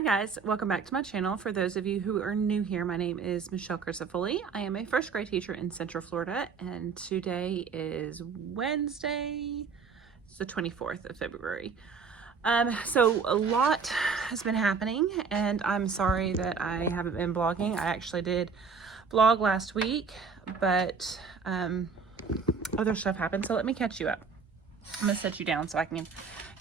Hi guys, welcome back to my channel. For those of you who are new here, my name is Michelle Crisafulli. I am a first grade teacher in Central Florida, and today is Wednesday. It's the 24th of February. So a lot has been happening, and I'm sorry that I haven't been blogging. I actually did vlog last week, but other stuff happened, so let me catch you up. I'm gonna set you down so I can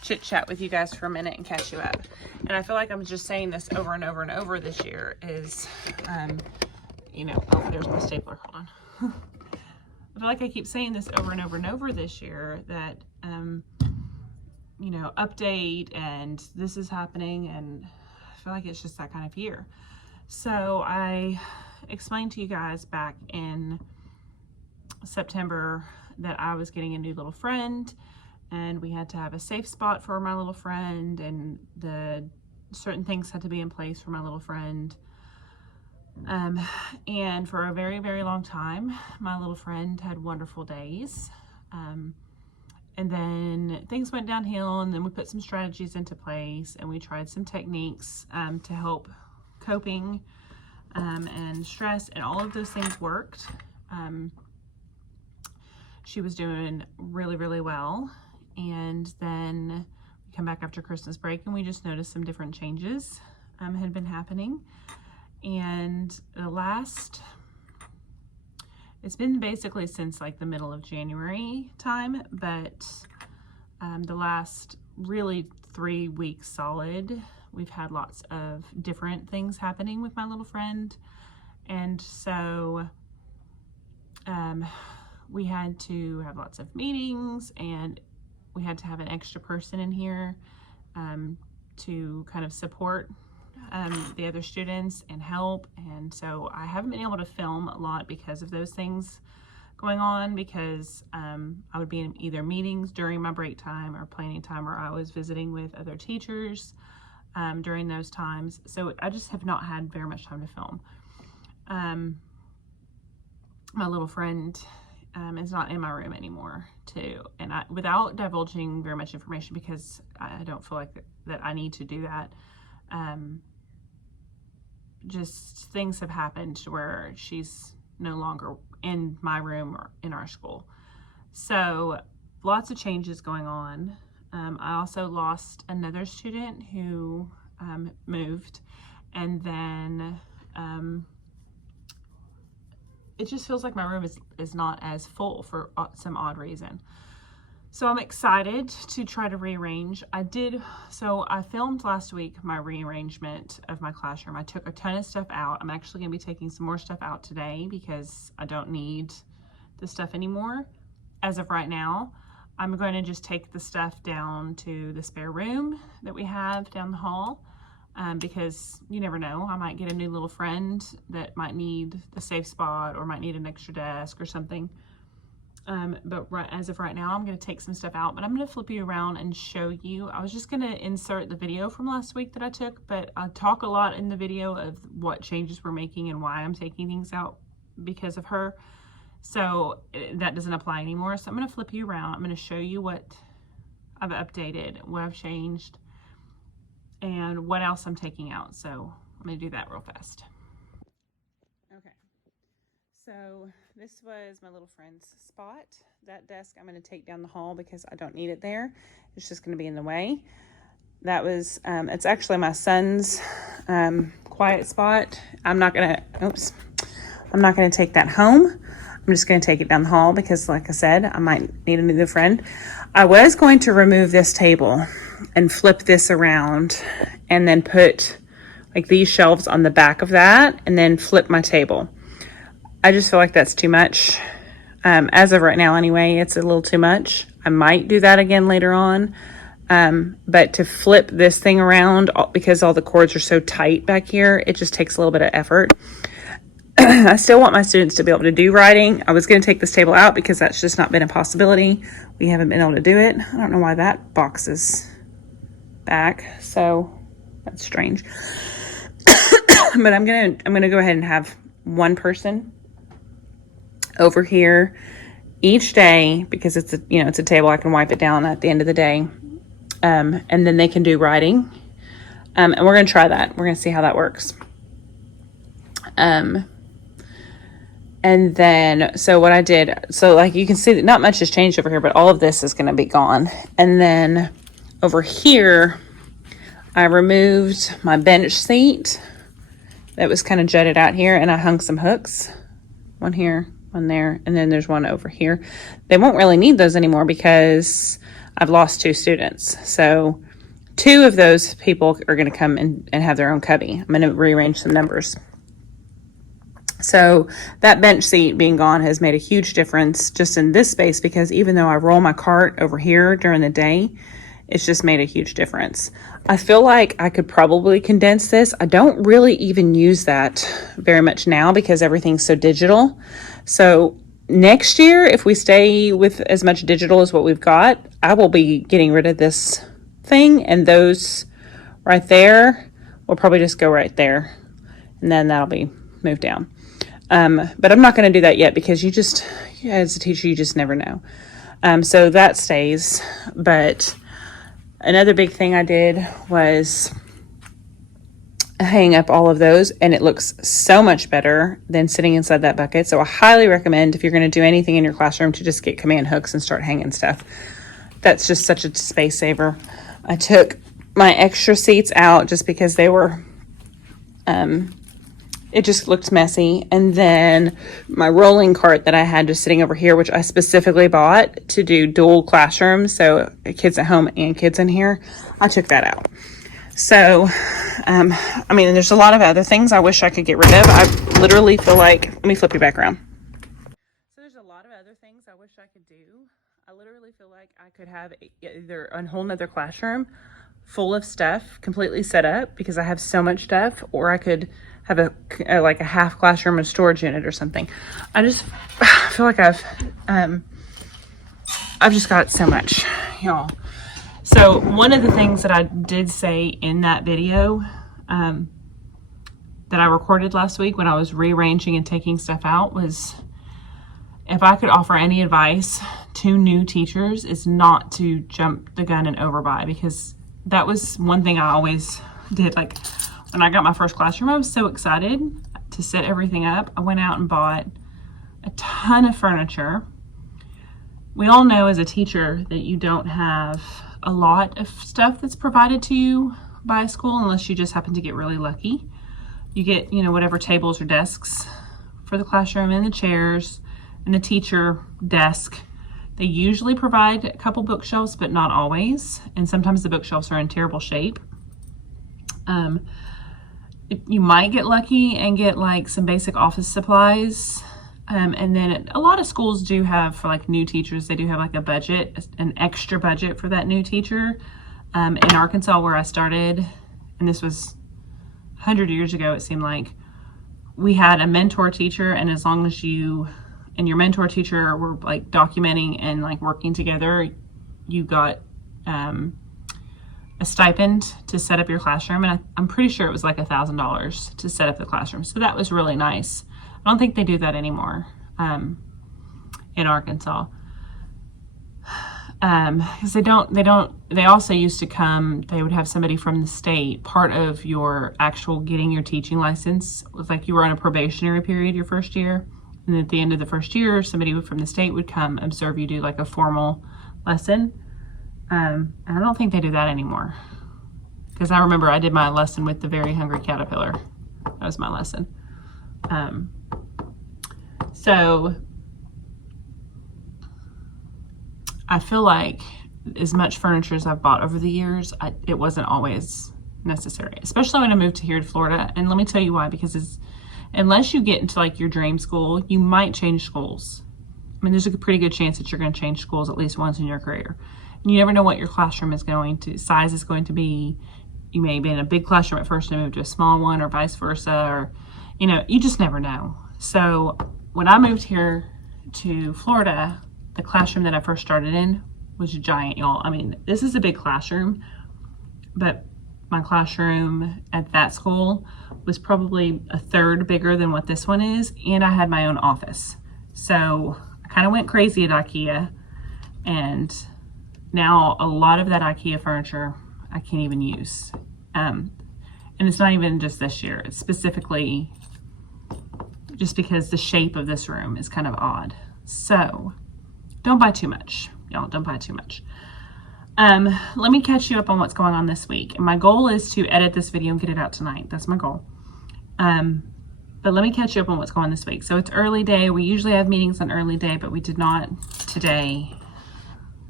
chit chat with you guys for a minute and catch you up. And I feel like I'm just saying this over and over and over this year is, you know, oh, there's my stapler, hold on. I feel like I keep saying this over and over and over this year that, you know, update and this is happening, and I feel like it's just that kind of year. So I explained to you guys back in September that I was getting a new little friend, and we had to have a safe spot for my little friend, and the certain things had to be in place for my little friend. And for a very, very long time, my little friend had wonderful days. And then things went downhill, and then we put some strategies into place, and we tried some techniques to help coping and stress, and all of those things worked. She was doing really, really well. And then we come back after Christmas break, and we just noticed some different changes had been happening. And it's been basically since like the middle of January time, but the last really 3 weeks solid, we've had lots of different things happening with my little friend. And so we had to have lots of meetings, and we had to have an extra person in here to kind of support the other students and help. And so I haven't been able to film a lot because of those things going on, because I would be in either meetings during my break time or planning time, or I was visiting with other teachers during those times. So I just have not had very much time to film. My little friend is not in my room anymore too, and without divulging very much information, because I don't feel like that I need to do that. Just things have happened to where she's no longer in my room or in our school. So lots of changes going on. I also lost another student who moved, and then it just feels like my room is not as full for some odd reason. So I'm excited to try to rearrange. So I filmed last week my rearrangement of my classroom. I took a ton of stuff out. I'm actually gonna be taking some more stuff out today because I don't need the stuff anymore. As of right now, I'm going to just take the stuff down to the spare room that we have down the hall. Because you never know, I might get a new little friend that might need the safe spot or might need an extra desk or something. But as of right now, I'm going to take some stuff out, but I'm going to flip you around and show you. I was just going to insert the video from last week that I took, but I talk a lot in the video of what changes we're making and why I'm taking things out because of her. So that doesn't apply anymore. So I'm going to flip you around. I'm going to show you what I've updated, what I've changed, and what else I'm taking out. So I'm gonna do that real fast. Okay, so this was my little friend's spot. That desk I'm gonna take down the hall because I don't need it there. It's just gonna be in the way. That was, it's actually my son's quiet spot. I'm not gonna take that home. I'm just gonna take it down the hall because, like I said, I might need a new friend. I was going to remove this table and flip this around and then put like these shelves on the back of that and then flip my table. I just feel like that's too much. As of right now anyway, it's a little too much. I might do that again later on. But to flip this thing around, because all the cords are so tight back here, it just takes a little bit of effort. I still want my students to be able to do writing. I was going to take this table out because that's just not been a possibility. We haven't been able to do it. I don't know why that box is back, so that's strange. But I'm gonna go ahead and have one person over here each day, because it's a table I can wipe it down at the end of the day, and then they can do writing. And we're going to try that. We're going to see how that works. And then, so what I did, so like you can see that not much has changed over here, but all of this is going to be gone. And then over here, I removed my bench seat that was kind of jutted out here, and I hung some hooks. One here, one there, and then there's one over here. They won't really need those anymore because I've lost 2 students. So 2 of those people are going to come and have their own cubby. I'm going to rearrange some numbers. So that bench seat being gone has made a huge difference just in this space, because even though I roll my cart over here during the day, it's just made a huge difference. I feel like I could probably condense this. I don't really even use that very much now because everything's so digital. So next year, if we stay with as much digital as what we've got, I will be getting rid of this thing, and those right there will probably just go right there, and then that'll be moved down. But I'm not going to do that yet because you just, as a teacher, you just never know. So that stays. But another big thing I did was hang up all of those, and it looks so much better than sitting inside that bucket. So I highly recommend, if you're going to do anything in your classroom, to just get command hooks and start hanging stuff. That's just such a space saver. I took my extra seats out just because they were, it just looked messy. And then my rolling cart that I had just sitting over here, which I specifically bought to do dual classrooms, so kids at home and kids in here, I took that out. So, I mean, there's a lot of other things I wish I could get rid of. I literally feel like, let me flip you back around. So there's a lot of other things I wish I could do. I literally feel like I could have either a whole nother classroom full of stuff completely set up because I have so much stuff, or I could have like a half classroom and storage unit or something. I just feel like I've just got so much, y'all. So one of the things that I did say in that video that I recorded last week when I was rearranging and taking stuff out was, if I could offer any advice to new teachers, is not to jump the gun and overbuy, because that was one thing I always did. Like when I got my first classroom, I was so excited to set everything up. I went out and bought a ton of furniture. We all know as a teacher that you don't have a lot of stuff that's provided to you by a school unless you just happen to get really lucky. You get, you know, whatever tables or desks for the classroom and the chairs and the teacher desk. They usually provide a couple bookshelves, but not always. And sometimes the bookshelves are in terrible shape. You might get lucky and get like some basic office supplies. And then a lot of schools do have, for like new teachers, they do have like a budget, an extra budget for that new teacher. In Arkansas, where I started, and this was 100 years ago, it seemed like, we had a mentor teacher, and as long as you and your mentor teacher were like documenting and like working together, you got a stipend to set up your classroom. And I'm pretty sure it was like $1,000 to set up the classroom. So that was really nice. I don't think they do that anymore in Arkansas. Because they also used to come, they would have somebody from the state. Part of your actual getting your teaching license was like you were on a probationary period your first year. And at the end of the first year, somebody from the state would come observe you do like a formal lesson. And I don't think they do that anymore. Because I remember I did my lesson with the Very Hungry Caterpillar. That was my lesson. So I feel like as much furniture as I've bought over the years, it wasn't always necessary, especially when I moved here to Florida. And let me tell you why, because unless you get into like your dream school, you might change schools. I mean, there's a pretty good chance that you're going to change schools at least once in your career. And you never know what your classroom size is going to be. You may be in a big classroom at first and move to a small one, or vice versa, or, you know, you just never know. So when I moved here to Florida, the classroom that I first started in was giant, y'all. I mean, this is a big classroom, but my classroom at that school was probably a third bigger than what this one is, and I had my own office. So I kind of went crazy at IKEA, and now a lot of that IKEA furniture I can't even use. and it's not even just this year, it's specifically just because the shape of this room is kind of odd. So don't buy too much, y'all, don't buy too much. Let me catch you up on what's going on this week. And my goal is to edit this video and get it out tonight. That's my goal. But let me catch you up on what's going on this week. So it's early day. We usually have meetings on early day, but we did not today,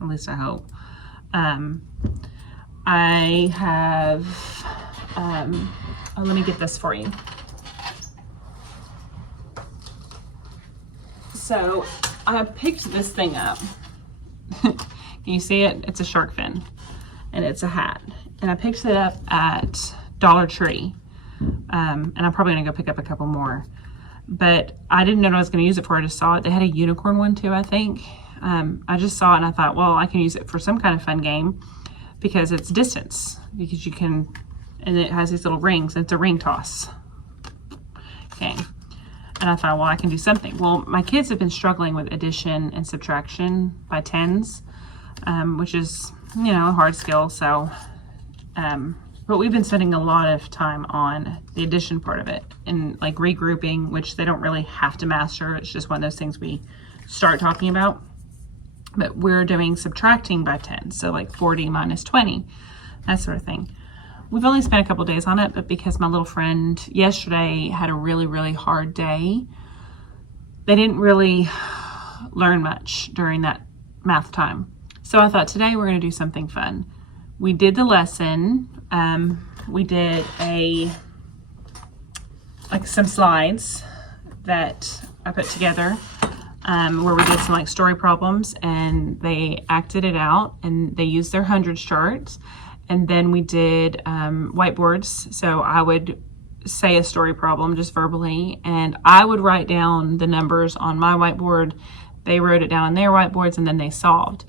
at least I hope. I have, let me get this for you. So I picked this thing up. Can you see it? It's a shark fin and it's a hat. And I picked it up at Dollar Tree. And I'm probably gonna go pick up a couple more. But I didn't know what I was gonna use it for. I just saw it. They had a unicorn one too, I think. I just saw it and I thought, well, I can use it for some kind of fun game because it's distance. Because you can, and it has these little rings. And it's a ring toss game. And I thought, well, I can do something. Well, my kids have been struggling with addition and subtraction by tens. Which is, you know, a hard skill. So, but we've been spending a lot of time on the addition part of it and like regrouping, which they don't really have to master. It's just one of those things we start talking about. But we're doing subtracting by 10. So like 40 minus 20, that sort of thing. We've only spent a couple days on it, but because my little friend yesterday had a really, really hard day, they didn't really learn much during that math time. So I thought today we're going to do something fun. We did the lesson. We did some slides that I put together where we did some like story problems and they acted it out and they used their hundreds charts. And then we did whiteboards. So I would say a story problem just verbally and I would write down the numbers on my whiteboard. They wrote it down on their whiteboards and then they solved.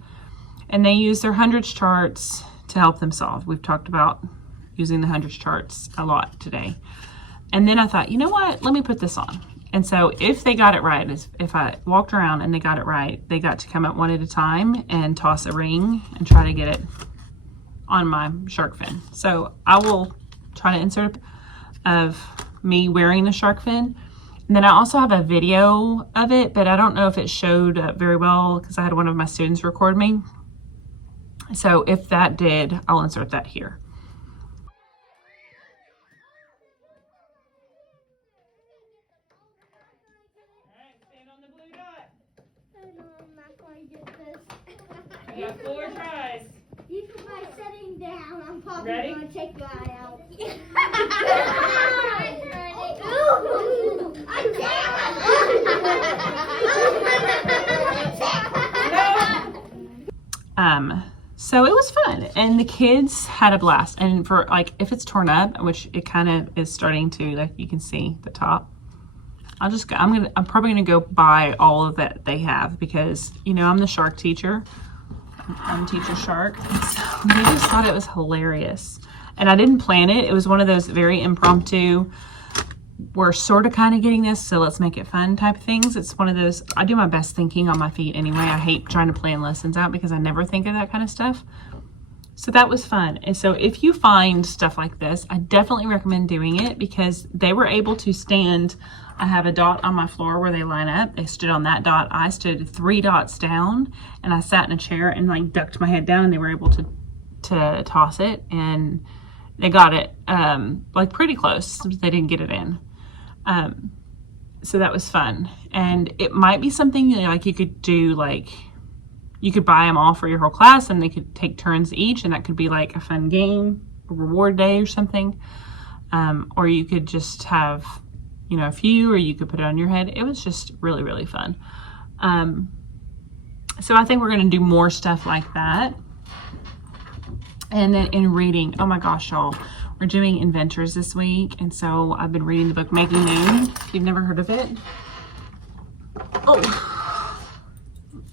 And they use their hundreds charts to help them solve. We've talked about using the hundreds charts a lot today. And then I thought, you know what? Let me put this on. And so if they got it right, if I walked around and they got it right, they got to come up one at a time and toss a ring and try to get it on my shark fin. So I will try to insert of me wearing the shark fin. And then I also have a video of it, but I don't know if it showed up very well because I had one of my students record me. So if that did, I'll insert that here. All right, stand on the blue dot. I know I'm not going to get this. You got 4 tries. Even by sitting down, I'm probably Ready? going to take my eye out. So it was fun and the kids had a blast. And for like, if it's torn up, which it kind of is starting to, like you can see the top, I'm probably gonna go buy all of that they have because, you know, I'm the shark teacher. I'm teacher shark. So they just thought it was hilarious. And I didn't plan it. It was one of those very impromptu, we're sort of kind of getting this, so let's make it fun type of things. It's one of those, I do my best thinking on my feet anyway. I hate trying to plan lessons out because I never think of that kind of stuff. So that was fun. And so if you find stuff like this, I definitely recommend doing it because they were able to stand. I have a dot on my floor where they line up. They stood on that dot. I stood 3 dots down and I sat in a chair and like ducked my head down and they were able to toss it and they got it like pretty close. They didn't get it in. So that was fun. And it might be something like you could do, like you could buy them all for your whole class and they could take turns each and that could be like a fun game, a reward day or something. Or you could just have, you know, a few, or you could put it on your head. It was just really, really fun. So I think we're going to do more stuff like that. And then in reading, oh my gosh, y'all, we're doing Inventors this week. And so I've been reading the book Maggie Moon. If you've never heard of it. Oh,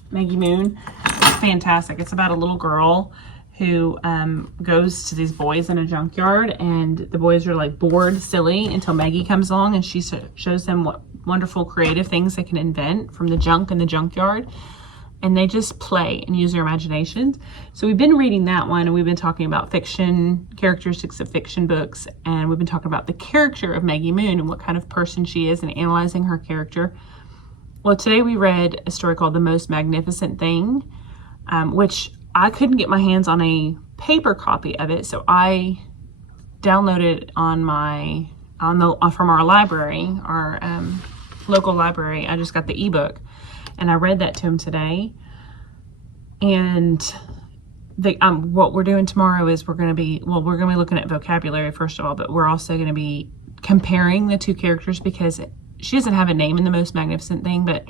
Maggie Moon. It's fantastic. It's about a little girl who goes to these boys in a junkyard, and the boys are like bored silly until Maggie comes along and she shows them what wonderful creative things they can invent from the junk in the junkyard. and they just play and use their imaginations. So we've been reading that one, and we've been talking about fiction, characteristics of fiction books, and we've been talking about the character of Maggie Moon and what kind of person she is and analyzing her character. Well, today we read a story called The Most Magnificent Thing, which I couldn't get my hands on a paper copy of it, so I downloaded it from our library, our local library. I just got the ebook, and I read that to him today. And what we're doing tomorrow is we're going to be looking at vocabulary first of all, but we're also going to be comparing the two characters, because she doesn't have a name in The Most Magnificent Thing, but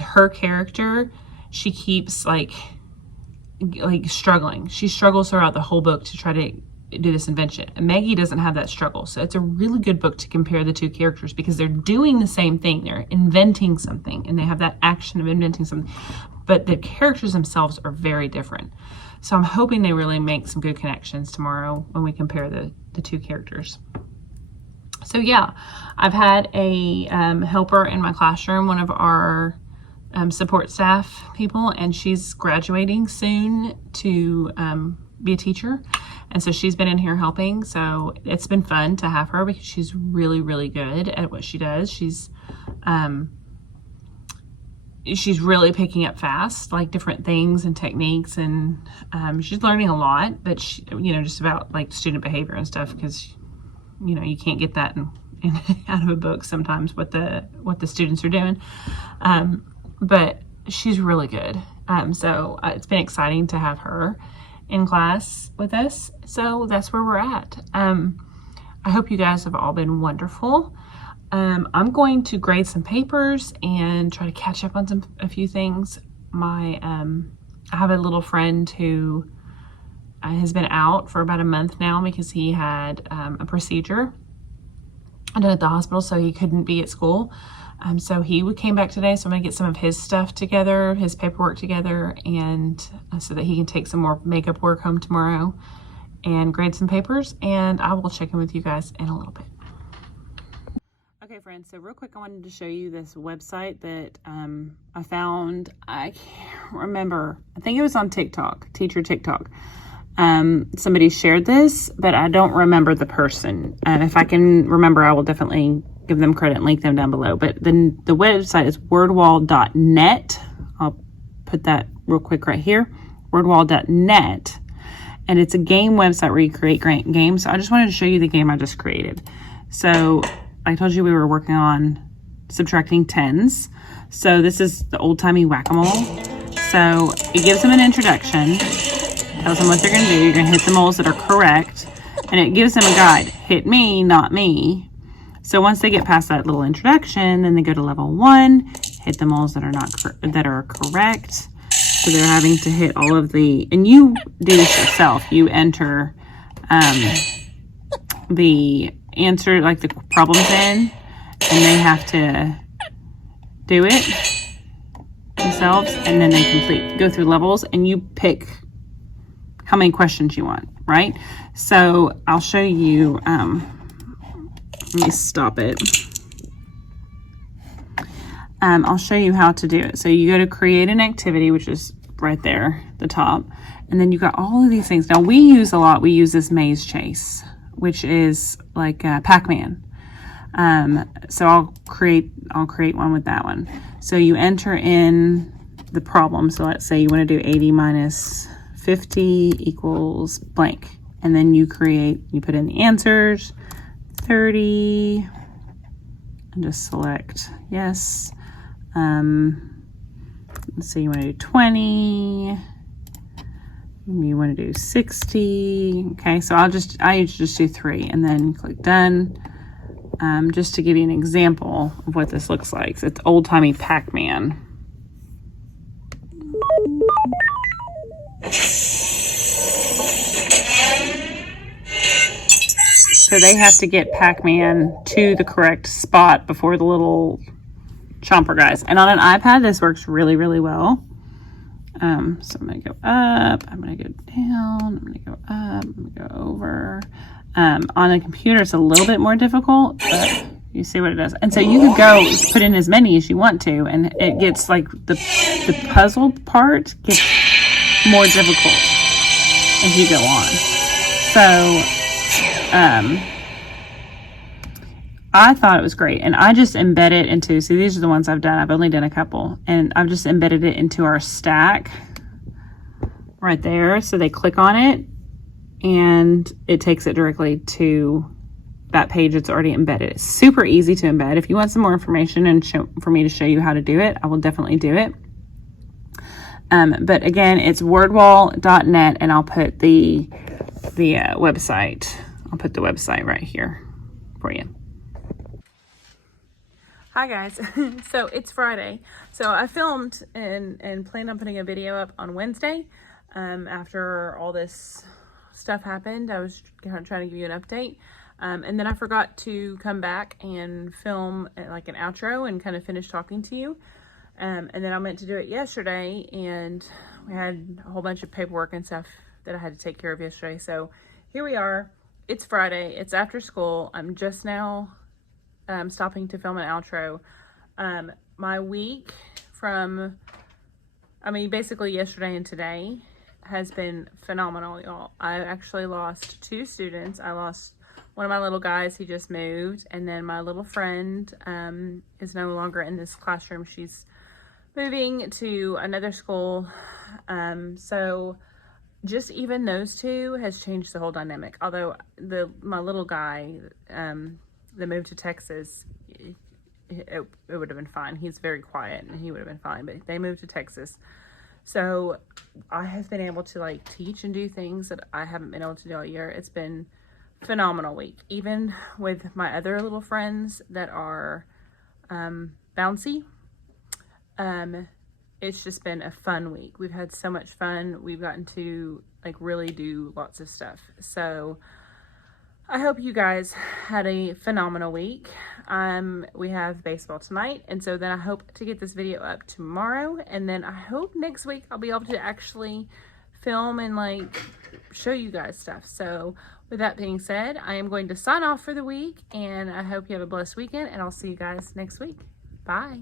her character, she keeps like struggling. She struggles throughout the whole book to try to do this invention. And Maggie doesn't have that struggle. So it's a really good book to compare the two characters, because they're doing the same thing. They're inventing something, and they have that action of inventing something. But the characters themselves are very different. So I'm hoping they really make some good connections tomorrow when we compare the two characters. So yeah, I've had a helper in my classroom, one of our support staff people, and she's graduating soon to be a teacher. And so she's been in here helping. So it's been fun to have her, because she's really, really good at what she does. She's really picking up fast, like different things and techniques, and she's learning a lot, but she, just about like student behavior and stuff, because you can't get that out of a book sometimes what the students are doing. But she's really good. So it's been exciting to have her in class with us. So that's where we're at. I hope you guys have all been wonderful. I'm going to grade some papers and try to catch up on a few things. I have a little friend who has been out for about a month now, because he had a procedure done at the hospital, so he couldn't be at school. So he came back today, so I'm going to get some of his stuff together, his paperwork together, and so that he can take some more makeup work home tomorrow and grade some papers, and I will check in with you guys in a little bit. Okay, friends, so real quick, I wanted to show you this website that I found. I can't remember. I think it was on TikTok, Teacher TikTok. Somebody shared this, but I don't remember the person. And if I can remember, I will definitely give them credit and link them down below. But then the website is wordwall.net. I'll put that real quick right here, wordwall.net. And it's a game website where you create great games. So I just wanted to show you the game I just created. So I told you we were working on subtracting tens. So this is the old-timey whack-a-mole. So it gives them an introduction, tells them what they're going to do. You're going to hit the moles that are correct, and it gives them a guide. Hit me, not me. So once they get past that little introduction, then they go to level 1, hit the moles that are correct. So they're having to hit all of the, and you do this yourself. You enter the answer, like the problems in, and they have to do it themselves, and then they go through levels, and you pick how many questions you want, right? So I'll show you, let me stop it. I'll show you how to do it. So you go to create an activity, which is right there at the top, and then you got all of these things. Now we use this maze chase, which is like Pac-Man. So I'll create one with that one. So you enter in the problem. So let's say you want to do 80 minus 50 equals blank. And then you put in the answers, 30, and just select yes. Let's say you want to do 20. You want to do 60. Okay, so I usually just do 3 and then click done. Just to give you an example of what this looks like. So it's old-timey Pac-Man. So they have to get Pac-Man to the correct spot before the little chomper guys. And on an iPad, this works really, really well. So I'm going to go up, I'm going to go down, I'm going to go up, I'm going to go over. On a computer, it's a little bit more difficult, but You see what it does? And so you could go put in as many as you want to, and it gets like the puzzle part gets more difficult as you go on. So, I thought it was great, and I just embed it into, see, these are the ones I've done. I've only done a couple, and I've just embedded it into our stack right there. So they click on it, and it takes it directly to that page that's already embedded. It's super easy to embed. If you want some more information and for me to show you how to do it, I will definitely do it. But again, it's wordwall.net, and I'll put the website. I'll put the website right here for you. Hi guys. So it's Friday. So I filmed and planned on putting a video up on Wednesday. After all this stuff happened, I was kind of trying to give you an update. And then I forgot to come back and film like an outro and kind of finish talking to you. And then I meant to do it yesterday, and we had a whole bunch of paperwork and stuff that I had to take care of yesterday. So here we are. It's Friday. It's after school. I'm just now stopping to film an outro. My week from, basically yesterday and today has been phenomenal, y'all. I actually lost 2 students. I lost one of my little guys. He just moved, and then my little friend is no longer in this classroom. She's moving to another school. So just even those 2 has changed the whole dynamic. Although my little guy that moved to Texas, it would have been fine. He's very quiet and he would have been fine, but they moved to Texas. So I have been able to like teach and do things that I haven't been able to do all year. It's been a phenomenal week. Even with my other little friends that are bouncy, it's just been a fun week. We've had so much fun. We've gotten to like really do lots of stuff. So I hope you guys had a phenomenal week. We have baseball tonight, and so then I hope to get this video up tomorrow, and then I hope next week I'll be able to actually film and like show you guys stuff. So with that being said, I am going to sign off for the week, and I hope you have a blessed weekend, and I'll see you guys next week. Bye.